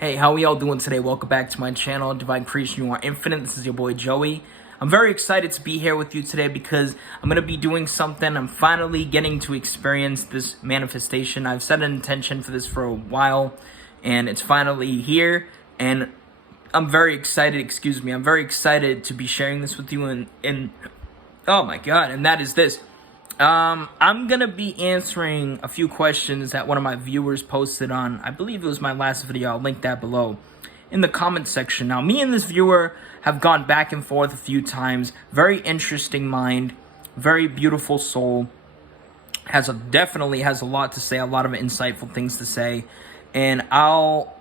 Hey, how are y'all doing today? Welcome back to my channel, Divine Creation You Are Infinite. This is your boy Joey. I'm very excited to be here with you today because I'm going to be doing something. I'm finally getting to experience this manifestation. I've set an intention for this for a while, and it's finally here, and I'm very excited, I'm very excited to be sharing this with you, and oh my god, and that is this. I'm gonna be answering a few questions that one of my viewers posted on, I believe it was my last video, I'll link that below, in the comment section. Now, me and this viewer have gone back and forth a few times. Very interesting mind, very beautiful soul, definitely has a lot to say, a lot of insightful things to say, and I'll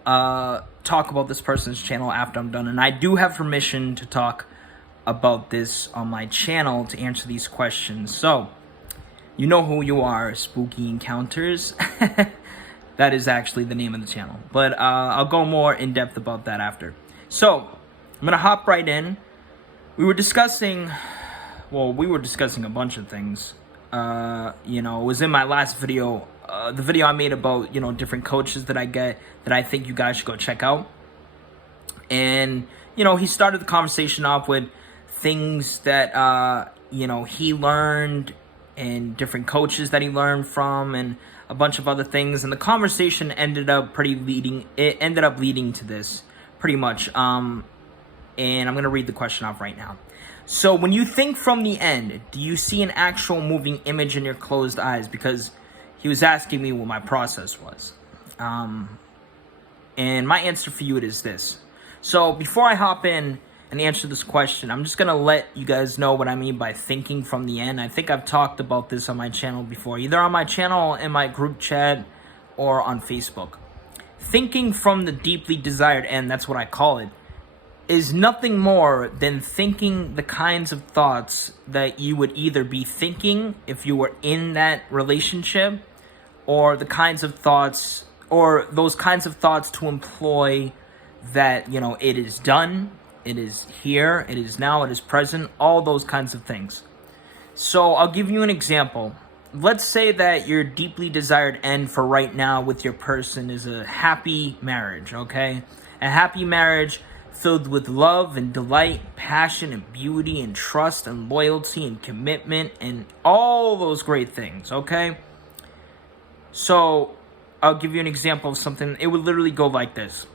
talk about this person's channel after I'm done, and I do have permission to talk about this on my channel to answer these questions. So, you know who you are, Spooky Encounters. That is actually the name of the channel. But I'll go more in depth about that after. So, I'm going to hop right in. We were discussing a bunch of things. It was in my last video, the video I made about, different coaches that I get that I think you guys should go check out. And, he started the conversation off with things that, he learned and different coaches that he learned from and a bunch of other things, and the conversation ended up leading to this pretty much, and I'm going to read the question off right now. So, when you think from the end, do you see an actual moving image in your closed eyes? Because he was asking me what my process was, and my answer for you is this. So before I hop in and answer this question, I'm just going to let you guys know what I mean by thinking from the end. I think I've talked about this on my channel before, either on my channel, in my group chat, or on Facebook. Thinking from the deeply desired end, that's what I call it, is nothing more than thinking the kinds of thoughts that you would either be thinking if you were in that relationship, or the kinds of thoughts, or those kinds of thoughts to employ that, it is done, it is here, it is now, it is present, all those kinds of things. So I'll give you an example. Let's say that your deeply desired end for right now with your person is a happy marriage, okay? A happy marriage filled with love and delight, passion and beauty and trust and loyalty and commitment and all those great things, okay? So I'll give you an example of something. It would literally go like this.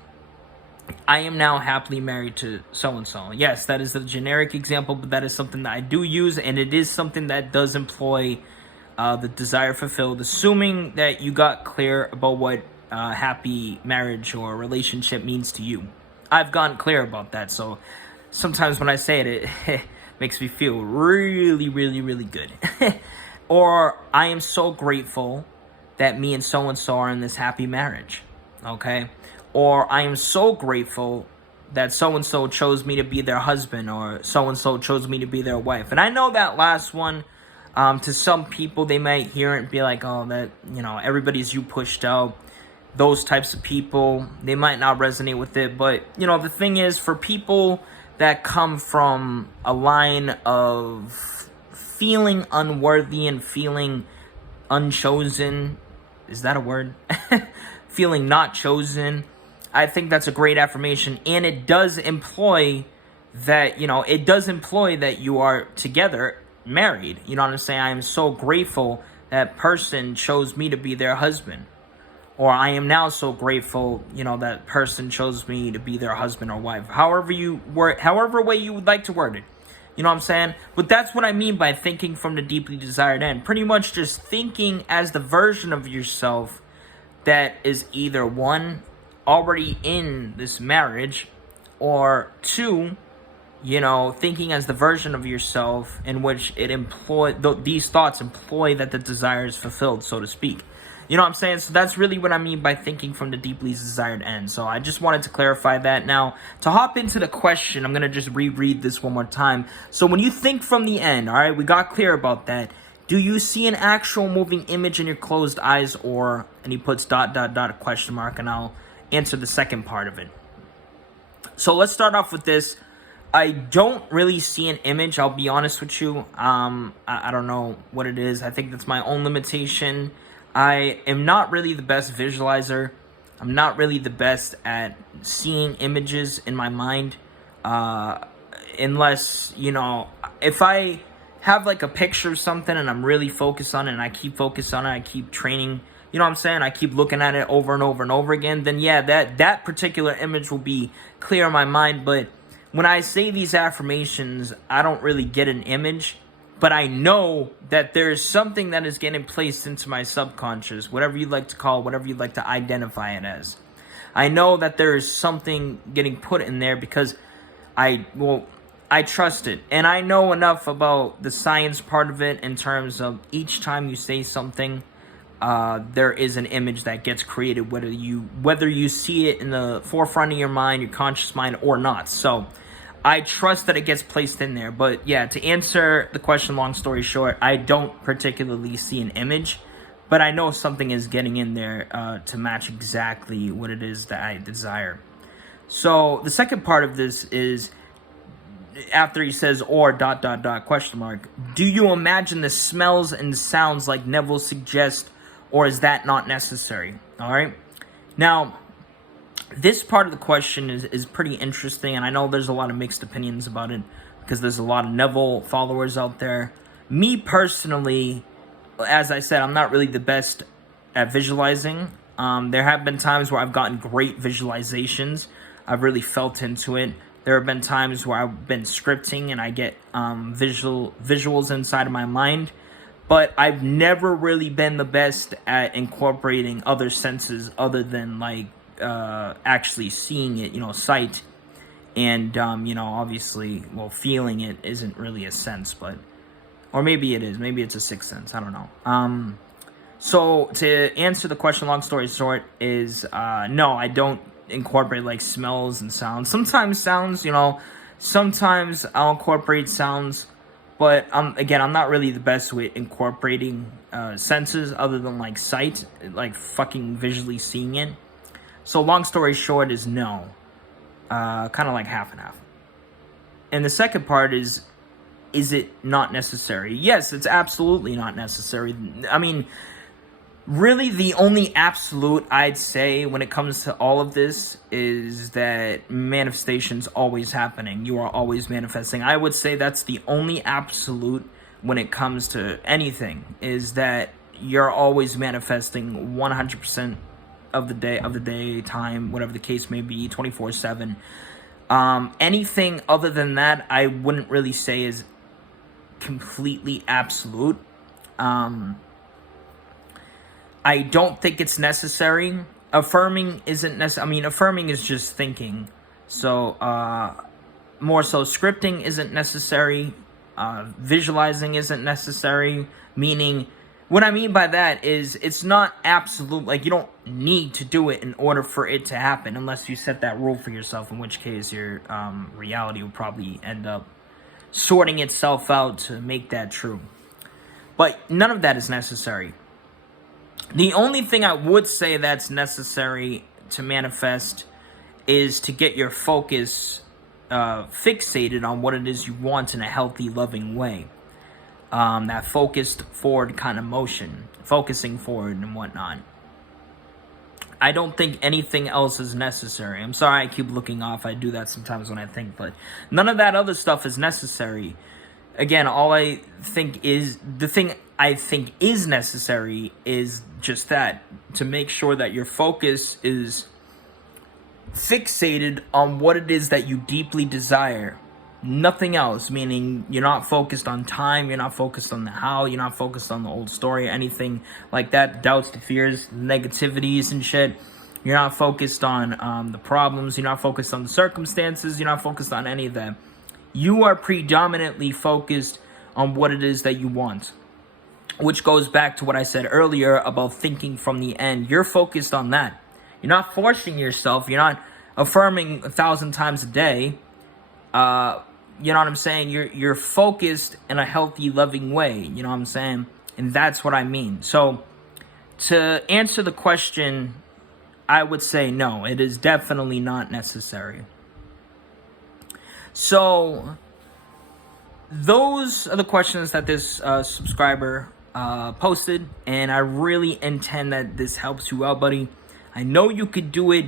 I am now happily married to so-and-so. Yes, that is a generic example, but that is something that I do use, and it is something that does employ the desire fulfilled, assuming that you got clear about what happy marriage or relationship means to you. I've gotten clear about that, so sometimes when I say it, it makes me feel really, really, really good. Or, I am so grateful that me and so-and-so are in this happy marriage, okay? Or, I am so grateful that so-and-so chose me to be their husband, or so-and-so chose me to be their wife. And I know that last one, to some people, they might hear it and be like, oh, that, everybody's you pushed out. Those types of people, they might not resonate with it. But, the thing is, for people that come from a line of feeling unworthy and feeling unchosen, is that a word? Feeling not chosen, I think that's a great affirmation, and it does employ that, you are together, married. You know what I'm saying? I am so grateful that person chose me to be their husband. Or I am now so grateful, that person chose me to be their husband or wife. However way you would like to word it. You know what I'm saying? But that's what I mean by thinking from the deeply desired end. Pretty much just thinking as the version of yourself that is either one, already in this marriage, or two, thinking as the version of yourself in which these thoughts employ that the desire is fulfilled, so to speak. You know what I'm saying? So that's really what I mean by thinking from the deeply desired end. So I just wanted to clarify that. Now, to hop into the question, I'm going to just reread this one more time. So when you think from the end, all right, we got clear about that. Do you see an actual moving image in your closed eyes, or, and he puts ... question mark, and I'll answer the second part of it. So let's start off with this. I don't really see an image, I'll be honest with you. I don't know what it is. I think that's my own limitation. I am not really the best visualizer. I'm not really the best at seeing images in my mind, unless, you know, if I have like a picture of something and I'm really focused on it and I keep focused on it, I keep training, you know what I'm saying, I keep looking at it over and over and over again, then yeah, that particular image will be clear in my mind. But when I say these affirmations, I don't really get an image, but I know that there's something that is getting placed into my subconscious, whatever you'd like to call it, whatever you'd like to identify it as. I know that there is something getting put in there because I trust it. And I know enough about the science part of it in terms of each time you say something, there is an image that gets created, whether you see it in the forefront of your mind, your conscious mind, or not. So I trust that it gets placed in there. But yeah, to answer the question, long story short, I don't particularly see an image, but I know something is getting in there to match exactly what it is that I desire. So the second part of this is, after he says or ... question mark, do you imagine the smells and sounds like Neville suggests, or is that not necessary? All right. Now, this part of the question is pretty interesting, and I know there's a lot of mixed opinions about it because there's a lot of Neville followers out there. Me personally, as I said, I'm not really the best at visualizing. There have been times where I've gotten great visualizations. I've really felt into it. There have been times where I've been scripting and I get visuals inside of my mind. But I've never really been the best at incorporating other senses other than like actually seeing it, you know, sight. And, you know, obviously, well, feeling it isn't really a sense, but, or maybe it is. Maybe it's a sixth sense. I don't know. So to answer the question, long story short, is no, I don't incorporate like smells and sounds. Sometimes sounds, you know, sometimes I'll incorporate sounds, but again, I'm not really the best with incorporating senses other than like sight, like fucking visually seeing it. So long story short is no, kind of like half and half. And the second part is it not necessary? Yes, it's absolutely not necessary. I mean, really, the only absolute I'd say when it comes to all of this is that manifestation's always happening. You are always manifesting. I would say that's the only absolute when it comes to anything, is that you're always manifesting 100% of the day, time, whatever the case may be, 24/7. Anything other than that, I wouldn't really say is completely absolute. I don't think it's necessary. Affirming isn't necessary. I mean, affirming is just thinking. So, more so scripting isn't necessary. Visualizing isn't necessary. Meaning, what I mean by that is it's not absolute. Like, you don't need to do it in order for it to happen unless you set that rule for yourself, in which case your reality will probably end up sorting itself out to make that true. But none of that is necessary. The only thing I would say that's necessary to manifest is to get your focus fixated on what it is you want in a healthy, loving way. That focused forward kind of motion, focusing forward and whatnot. I don't think anything else is necessary. I'm sorry I keep looking off. I do that sometimes when I think, but none of that other stuff is necessary. Again, all I think is, the thing I think is necessary is just that, to make sure that your focus is fixated on what it is that you deeply desire. Nothing else, meaning you're not focused on time, you're not focused on the how, you're not focused on the old story, anything like that, doubts, the fears, negativities and shit. You're not focused on the problems, you're not focused on the circumstances, you're not focused on any of that. You are predominantly focused on what it is that you want, which goes back to what I said earlier about thinking from the end. You're focused on that. You're not forcing yourself. You're not affirming 1,000 times a day. You know what I'm saying? You're focused in a healthy, loving way. You know what I'm saying? And that's what I mean. So to answer the question, I would say no. It is definitely not necessary. So those are the questions that this subscriber posted, and I really intend that this helps you out, buddy. I know you could do it.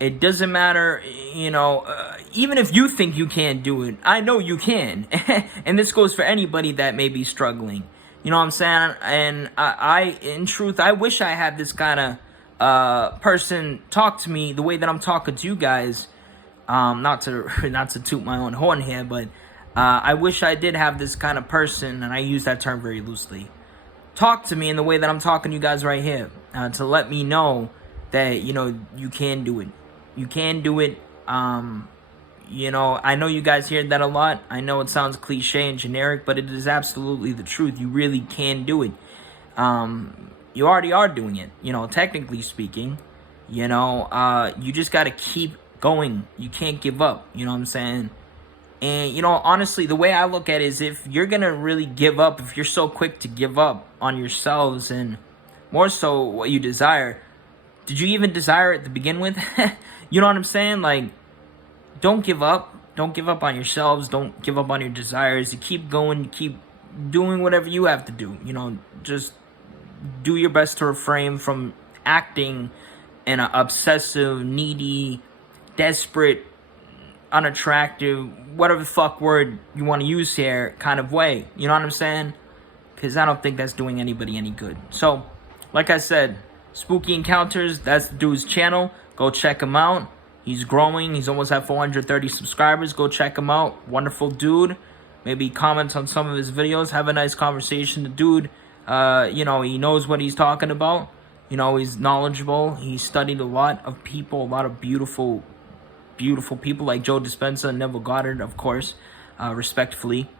It doesn't matter, even if you think you can't do it, I know you can. And this goes for anybody that may be struggling. You know what I'm saying? And in truth, I wish I had this kind of person talk to me the way that I'm talking to you guys. Not to toot my own horn here, but I wish I did have this kind of person, and I use that term very loosely, talk to me in the way that I'm talking to you guys right here, to let me know that, you can do it. You can do it. I know you guys hear that a lot. I know it sounds cliche and generic, but it is absolutely the truth. You really can do it. You already are doing it, technically speaking. You just got to keep going. You can't give up. You know what I'm saying? And, honestly, the way I look at it is, if you're going to really give up, if you're so quick to give up on yourselves and more so what you desire, did you even desire it to begin with? You know what I'm saying? Like, don't give up. Don't give up on yourselves. Don't give up on your desires. You keep going. You keep doing whatever you have to do. Just do your best to refrain from acting in an obsessive, needy, desperate, unattractive, whatever the fuck word you want to use here, kind of way. You know what I'm saying? Because I don't think that's doing anybody any good. So, like I said, Spooky Encounters, that's the dude's channel. Go check him out. He's growing. He's almost at 430 subscribers. Go check him out. Wonderful dude. Maybe comment on some of his videos. Have a nice conversation. The dude, he knows what he's talking about. He's knowledgeable. He studied a lot of people, a lot of beautiful people like Joe Dispenza and Neville Goddard, of course, respectfully.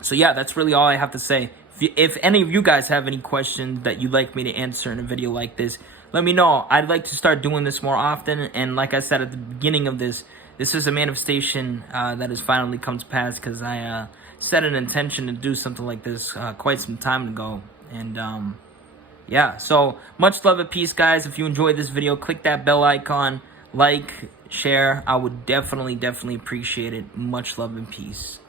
So yeah, that's really all I have to say. If any of you guys have any questions that you'd like me to answer in a video like this, let me know. I'd like to start doing this more often. And like I said at the beginning of this is a manifestation that has finally come to pass, because I set an intention to do something like this quite some time ago. And yeah, so much love and peace, guys. If you enjoyed this video, click that bell icon, like, share. I would definitely appreciate it. Much love and peace.